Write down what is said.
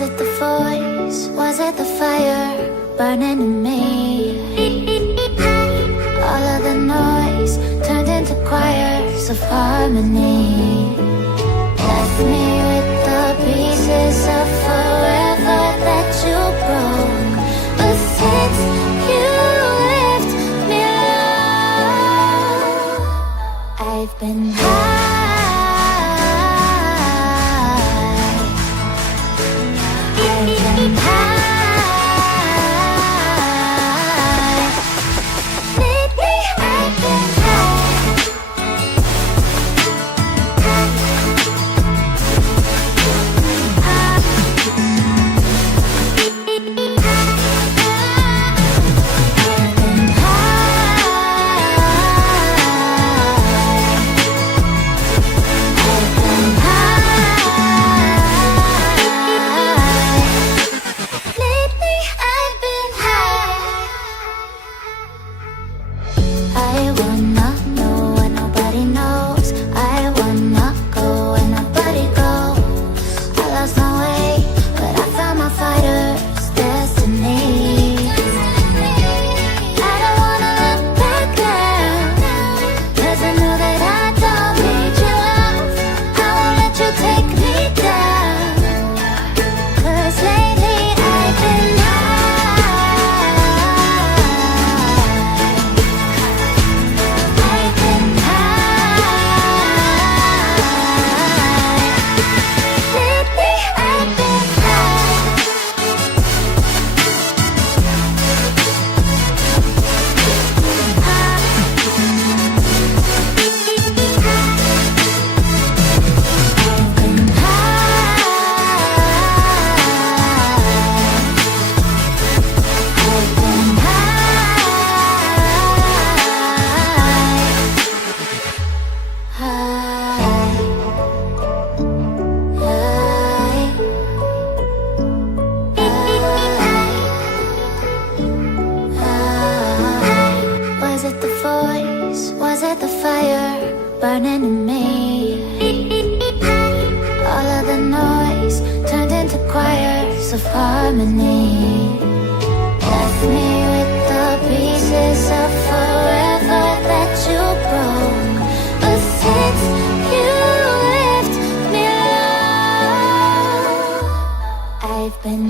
Was it the voice? Was it the fire burning in me? All of the noise turned into choirs of harmony. Left me with the pieces of forever that you broke. But since you left me alone, I've been high. I wanna know what nobody knows. I wanna go where nobody goes. I lost my way, but I found my fighter's destiny. I don't wanna look back now, 'cause I know that I don't need your love. I won't let you take me down, 'cause lately I've been Was it the voice? Was it the fire burning in me? All of the noise turned into choirs of harmony. Left me with the pieces of forever that you broke. But since you left me alone, I've been